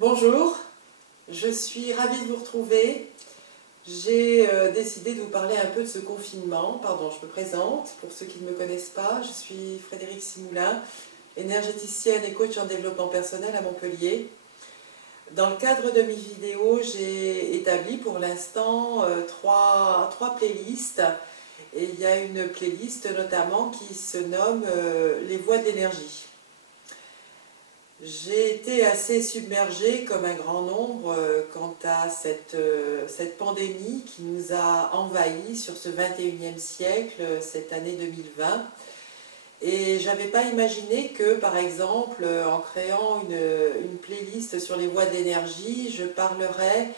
Bonjour, je suis ravie de vous retrouver. J'ai décidé de vous parler un peu de ce confinement. Pardon, je me présente. Pour ceux qui ne me connaissent pas, je suis Frédérique Simoulin, énergéticienne et coach en développement personnel à Montpellier. Dans le cadre de mes vidéos, j'ai établi pour l'instant trois playlists. Et il y a une playlist notamment qui se nomme Les voies de l'énergie. J'ai été assez submergée, comme un grand nombre, quant à cette pandémie qui nous a envahis sur ce 21e siècle, cette année 2020. Et je n'avais pas imaginé que, par exemple, en créant une playlist sur les voies d'énergie, je parlerais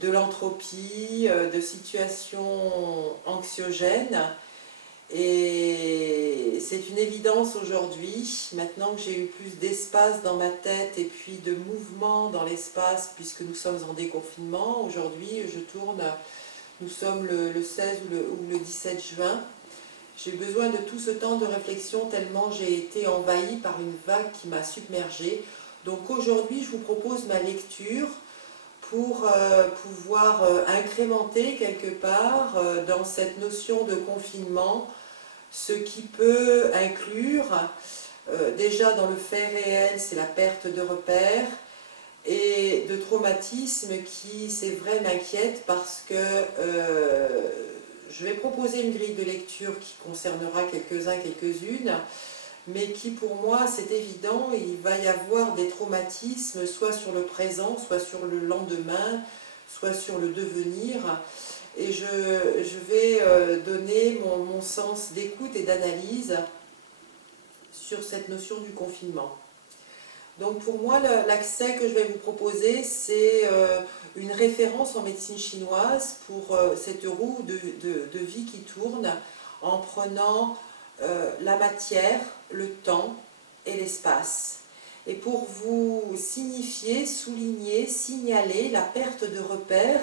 de l'entropie, de situations anxiogènes. Et c'est une évidence aujourd'hui, maintenant que j'ai eu plus d'espace dans ma tête et puis de mouvement dans l'espace, puisque nous sommes en déconfinement. Aujourd'hui, nous sommes le 16 ou le 17 juin. J'ai eu besoin de tout ce temps de réflexion tellement j'ai été envahie par une vague qui m'a submergée. Donc aujourd'hui, je vous propose ma lecture pour pouvoir incrémenter quelque part dans cette notion de confinement ce qui peut inclure, déjà dans le fait réel, c'est la perte de repères et de traumatismes qui, c'est vrai, m'inquiètent parce que je vais proposer une grille de lecture qui concernera quelques-unes, mais qui pour moi, c'est évident, il va y avoir des traumatismes, soit sur le présent, soit sur le lendemain, soit sur le devenir. Et je vais donner mon sens d'écoute et d'analyse sur cette notion du confinement. Donc pour moi, l'accès que je vais vous proposer, c'est une référence en médecine chinoise pour cette roue de vie qui tourne en prenant la matière, le temps et l'espace. Et pour vous signifier, souligner, signaler la perte de repères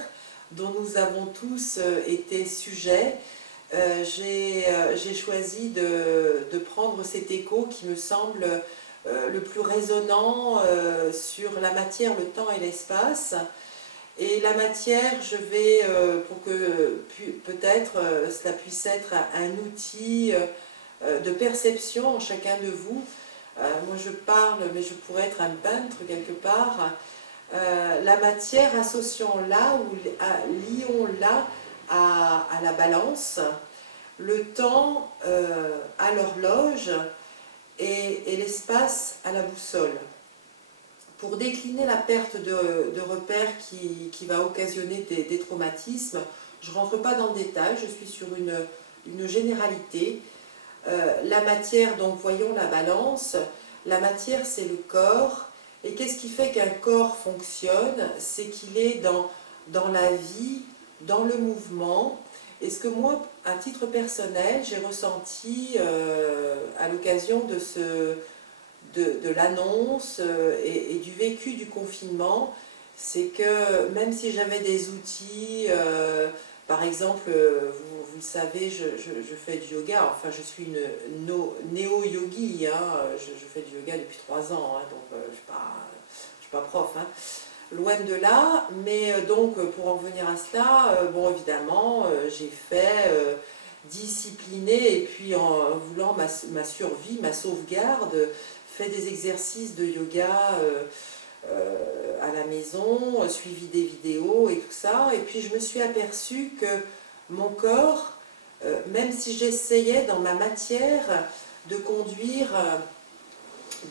dont nous avons tous été sujets, j'ai choisi de prendre cet écho qui me semble le plus résonnant sur la matière, le temps et l'espace. Et la matière, je vais, pour que peut-être cela puisse être un outil de perception en chacun de vous. Moi je parle, mais je pourrais être un peintre quelque part. La matière, associons-la ou lions-la à la balance, le temps à l'horloge et l'espace à la boussole. Pour décliner la perte de repères qui va occasionner des traumatismes, je ne rentre pas dans le détail, je suis sur une généralité. La matière, donc voyons la balance, la matière c'est le corps. Et qu'est-ce qui fait qu'un corps fonctionne? C'est qu'il est dans la vie, dans le mouvement. Et ce que moi, à titre personnel, j'ai ressenti à l'occasion de l'annonce et du vécu du confinement, c'est que même si j'avais des outils, par exemple, vous le savez, je fais du yoga, enfin je suis une néo-yogi, hein, je fais du yoga depuis 3 ans, hein, donc je ne suis pas prof, hein, loin de là, mais donc pour en venir à cela, bon évidemment, j'ai fait discipliné et puis en voulant ma survie, ma sauvegarde, fait des exercices de yoga à la maison, suivi des vidéos et tout ça, et puis je me suis aperçue que mon corps, même si j'essayais dans ma matière de conduire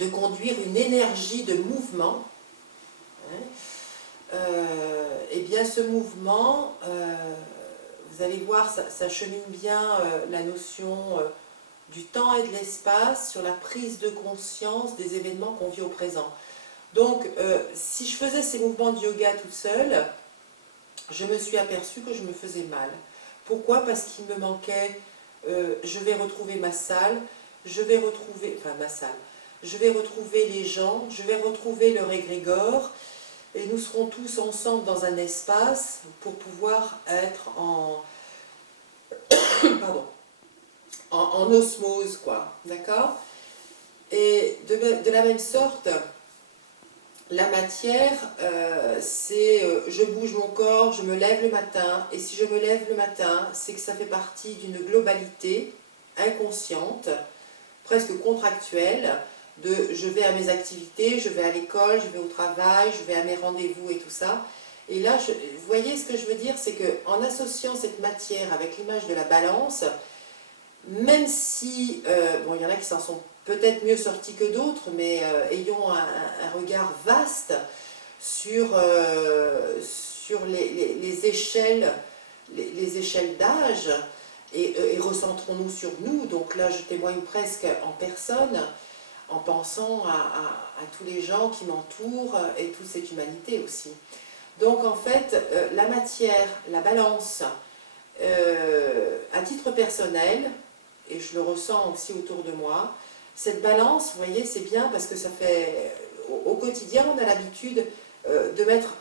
une énergie de mouvement, hein, et bien ce mouvement, vous allez voir, ça chemine bien la notion du temps et de l'espace sur la prise de conscience des événements qu'on vit au présent. Donc, si je faisais ces mouvements de yoga toute seule, je me suis aperçue que je me faisais mal. Pourquoi? Parce qu'il me manquait, je vais retrouver ma salle, je vais retrouver les gens, je vais retrouver leur égrégore, et nous serons tous ensemble dans un espace pour pouvoir être en osmose, quoi, d'accord? Et de la même sorte, La matière, c'est je bouge mon corps, je me lève le matin, et si je me lève le matin, c'est que ça fait partie d'une globalité inconsciente, presque contractuelle, de je vais à mes activités, je vais à l'école, je vais au travail, je vais à mes rendez-vous et tout ça. Et là, vous voyez ce que je veux dire, c'est qu'en associant cette matière avec l'image de la balance, même si, bon, il y en a qui s'en sont peut-être mieux sortis que d'autres, mais ayons un regard vaste sur les échelles, les échelles d'âge, et recentrons-nous sur nous. Donc là, je témoigne presque en personne, en pensant à tous les gens qui m'entourent et toute cette humanité aussi. Donc en fait, la matière, la balance, à titre personnel, et je le ressens aussi autour de moi, cette balance, vous voyez, c'est bien parce que ça fait, au quotidien, on a l'habitude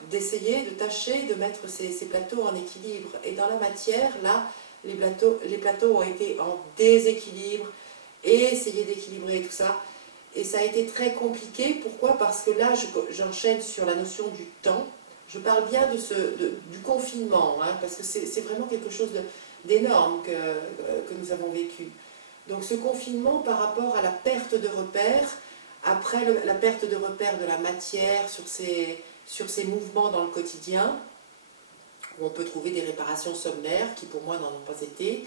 d'essayer, de tâcher de mettre ces plateaux en équilibre. Et dans la matière, là, les plateaux ont été en déséquilibre, et essayer d'équilibrer tout ça. Et ça a été très compliqué. Pourquoi? Parce que là, j'enchaîne sur la notion du temps. Je parle bien du confinement, hein, parce que c'est vraiment quelque chose d'énorme que nous avons vécu. Donc ce confinement par rapport à la perte de repères, après la perte de repères de la matière sur ces mouvements dans le quotidien, où on peut trouver des réparations sommaires qui pour moi n'en ont pas été.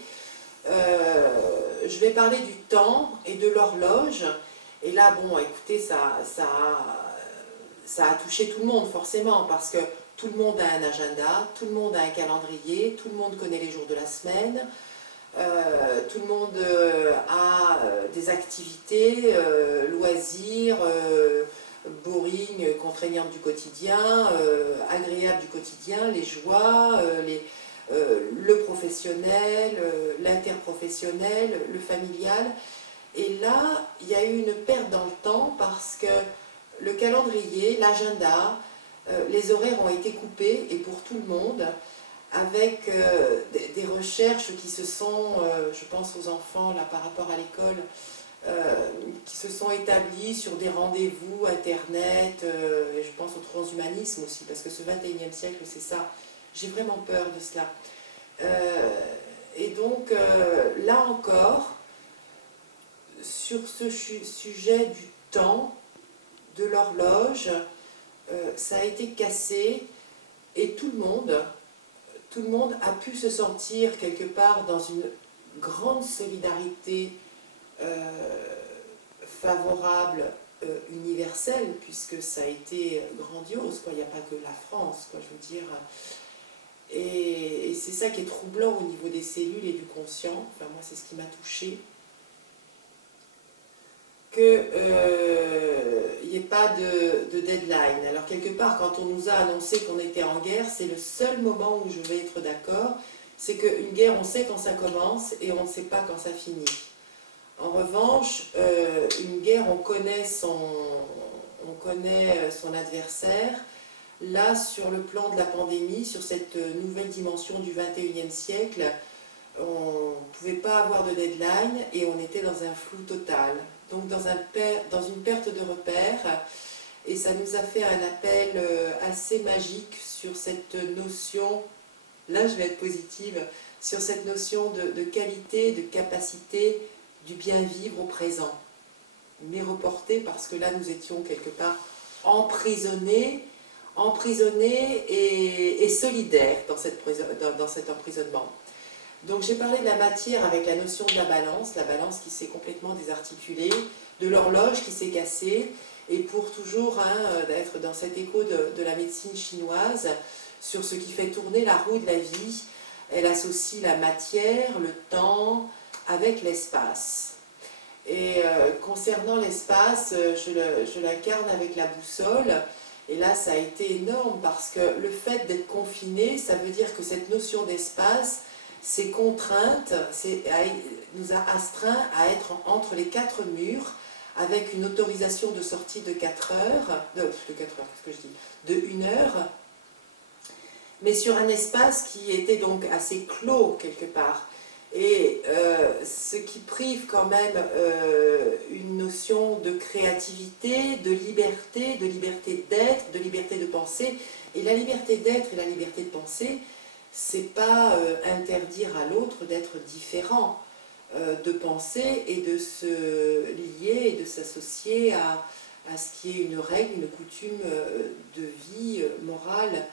Je vais parler du temps et de l'horloge. Et là, bon, écoutez, ça a touché tout le monde forcément, parce que tout le monde a un agenda, tout le monde a un calendrier, tout le monde connaît les jours de la semaine, tout le monde a des activités, loisirs, boring, contraignantes du quotidien, agréables du quotidien, les joies, le professionnel, l'interprofessionnel, le familial. Et là, il y a eu une perte dans le temps parce que le calendrier, l'agenda, les horaires ont été coupés, et pour tout le monde, avec des recherches qui se sont, je pense aux enfants là par rapport à l'école, qui se sont établies sur des rendez-vous internet, et je pense au transhumanisme aussi, parce que ce 21e siècle, c'est ça. J'ai vraiment peur de cela. Et donc, là encore, sur ce sujet du temps, de l'horloge, ça a été cassé, et tout le monde a pu se sentir quelque part dans une grande solidarité favorable, universelle, puisque ça a été grandiose, quoi. Il n'y a pas que la France, quoi, je veux dire. Et c'est ça qui est troublant au niveau des cellules et du conscient. Enfin, moi, c'est ce qui m'a touchée. Qu'il n'y ait pas de deadline. Alors quelque part, quand on nous a annoncé qu'on était en guerre, c'est le seul moment où je vais être d'accord, c'est qu'une guerre, on sait quand ça commence et on ne sait pas quand ça finit. En revanche, une guerre, on connaît son adversaire. Là, sur le plan de la pandémie, sur cette nouvelle dimension du 21e siècle, on ne pouvait pas avoir de deadline et on était dans un flou total. Donc dans une perte de repères, et ça nous a fait un appel assez magique sur cette notion, là je vais être positive, sur cette notion de qualité, de capacité, du bien vivre au présent. Mais reporté parce que là nous étions quelque part emprisonnés et solidaires dans cet emprisonnement. Donc j'ai parlé de la matière avec la notion de la balance qui s'est complètement désarticulée, de l'horloge qui s'est cassée, et pour toujours d'être dans cet écho de la médecine chinoise, sur ce qui fait tourner la roue de la vie, elle associe la matière, le temps, avec l'espace. Et concernant l'espace, je l'incarne avec la boussole. Et là, ça a été énorme parce que le fait d'être confiné, ça veut dire que cette notion d'espace, ces contraintes, nous a astreints à être entre les quatre murs, avec une autorisation de sortie de 4 heures, qu'est-ce que je dis, de 1 heure, mais sur un espace qui était donc assez clos quelque part. Et ce qui prive quand même une notion de créativité, de liberté d'être, de liberté de penser. Et la liberté d'être et la liberté de penser, c'est pas interdire à l'autre d'être différent, de penser et de se lier et de s'associer à ce qui est une règle, une coutume de vie morale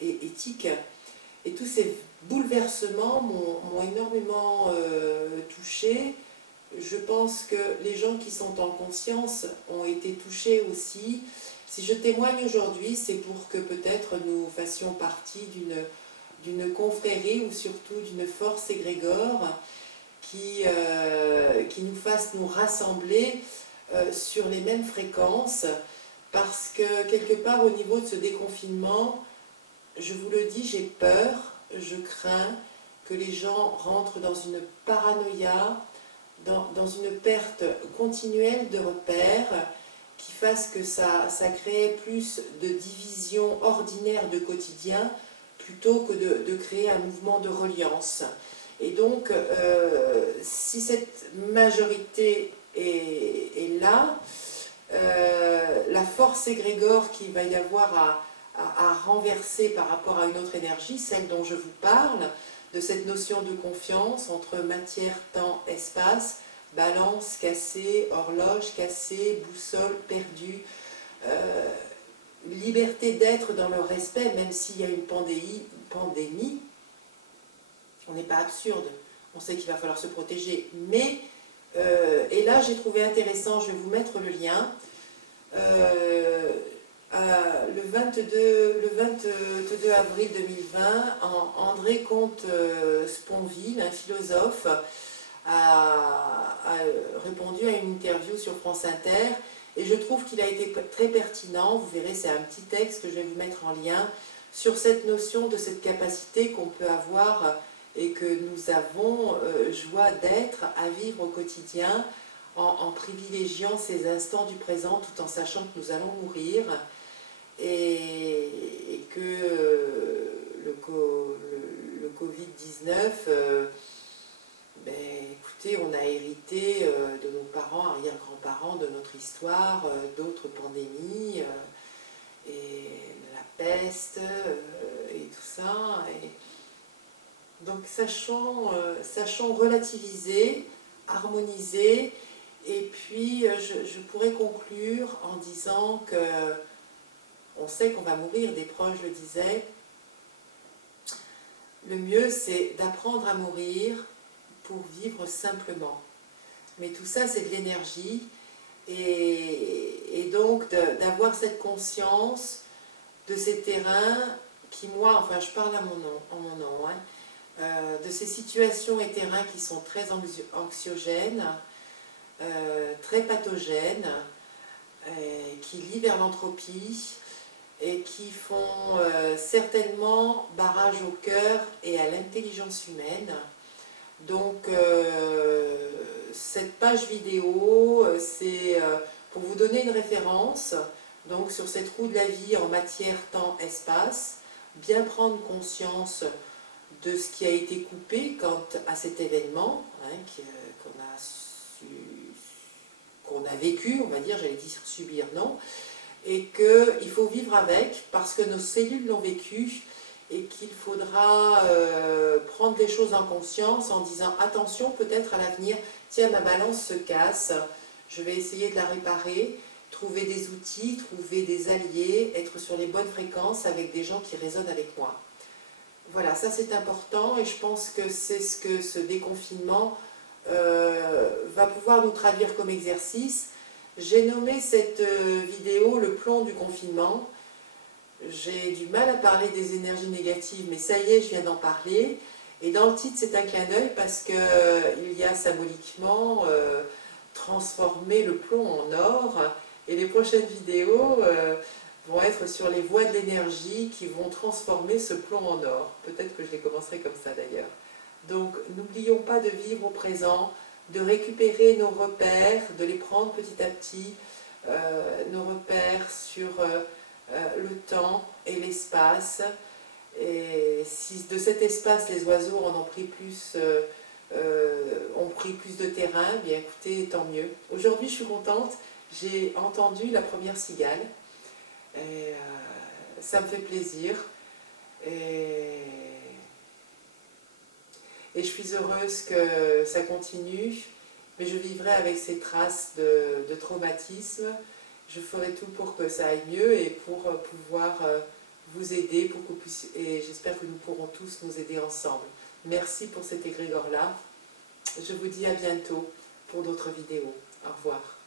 et éthique. Et tous ces bouleversements m'ont énormément touchée. Je pense que les gens qui sont en conscience ont été touchés aussi. Si je témoigne aujourd'hui, c'est pour que peut-être nous fassions partie d'une confrérie ou surtout d'une force égrégore qui nous fasse nous rassembler sur les mêmes fréquences, parce que quelque part au niveau de ce déconfinement, je vous le dis, j'ai peur, je crains que les gens rentrent dans une paranoïa, dans une perte continuelle de repères, qui fasse que ça crée plus de divisions ordinaires de quotidien, plutôt que de créer un mouvement de reliance. Et donc, si cette majorité est là, la force égrégore qu'il va y avoir à renverser par rapport à une autre énergie, celle dont je vous parle, de cette notion de confiance entre matière, temps, espace, balance cassée, horloge cassée, boussole perdue, liberté d'être dans le respect, même s'il y a une pandémie, on n'est pas absurde, on sait qu'il va falloir se protéger, mais, et là j'ai trouvé intéressant, je vais vous mettre le lien, le 22 avril 2020, André Comte-Sponville, un philosophe, a répondu à une interview sur France Inter, et je trouve qu'il a été très pertinent. Vous verrez, c'est un petit texte que je vais vous mettre en lien sur cette notion de cette capacité qu'on peut avoir et que nous avons joie d'être, à vivre au quotidien en privilégiant ces instants du présent tout en sachant que nous allons mourir, et que le Covid-19, ben, écoutez, on a hérité de nos parents, arrière-grands-parents, de notre histoire, d'autres pandémies, et la peste, et tout ça. Et donc sachons relativiser, harmoniser, et puis je pourrais conclure en disant que on sait qu'on va mourir, des proches le disaient. Le mieux, c'est d'apprendre à mourir pour vivre simplement. Mais tout ça, c'est de l'énergie, et donc d'avoir cette conscience de ces terrains qui, moi, enfin je parle en mon nom, de ces situations et terrains qui sont très anxiogènes, très pathogènes, qui lient vers l'entropie, et qui font certainement barrage au cœur et à l'intelligence humaine. Donc cette page vidéo, c'est pour vous donner une référence donc sur cette roue de la vie en matière, temps, espace, bien prendre conscience de ce qui a été coupé quant à cet événement, qu'on a vécu, on va dire, j'allais dire subir, non, et qu'il faut vivre avec parce que nos cellules l'ont vécu, et qu'il faudra prendre les choses en conscience en disant attention, peut-être à l'avenir, tiens, ma balance se casse, je vais essayer de la réparer, trouver des outils, trouver des alliés, être sur les bonnes fréquences avec des gens qui résonnent avec moi. Voilà, ça c'est important, et je pense que c'est ce que ce déconfinement va pouvoir nous traduire comme exercice. J'ai nommé cette vidéo le plomb du confinement. J'ai du mal à parler des énergies négatives, mais ça y est, je viens d'en parler. Et dans le titre, c'est un clin d'œil parce qu'il y a symboliquement transformé le plomb en or. Et les prochaines vidéos vont être sur les voies de l'énergie qui vont transformer ce plomb en or. Peut-être que je les commencerai comme ça d'ailleurs. Donc n'oublions pas de vivre au présent, de récupérer nos repères, de les prendre petit à petit, nos repères sur le temps et l'espace. Et si de cet espace les oiseaux en ont pris plus ont pris plus de terrain, bien écoutez, tant mieux. Aujourd'hui, je suis contente, j'ai entendu la première cigale, et ça me fait plaisir, et je suis heureuse que ça continue, mais je vivrai avec ces traces de traumatisme. Je ferai tout pour que ça aille mieux et pour pouvoir vous aider, et j'espère que nous pourrons tous nous aider ensemble. Merci pour cet égrégore-là. Je vous dis à bientôt pour d'autres vidéos. Au revoir.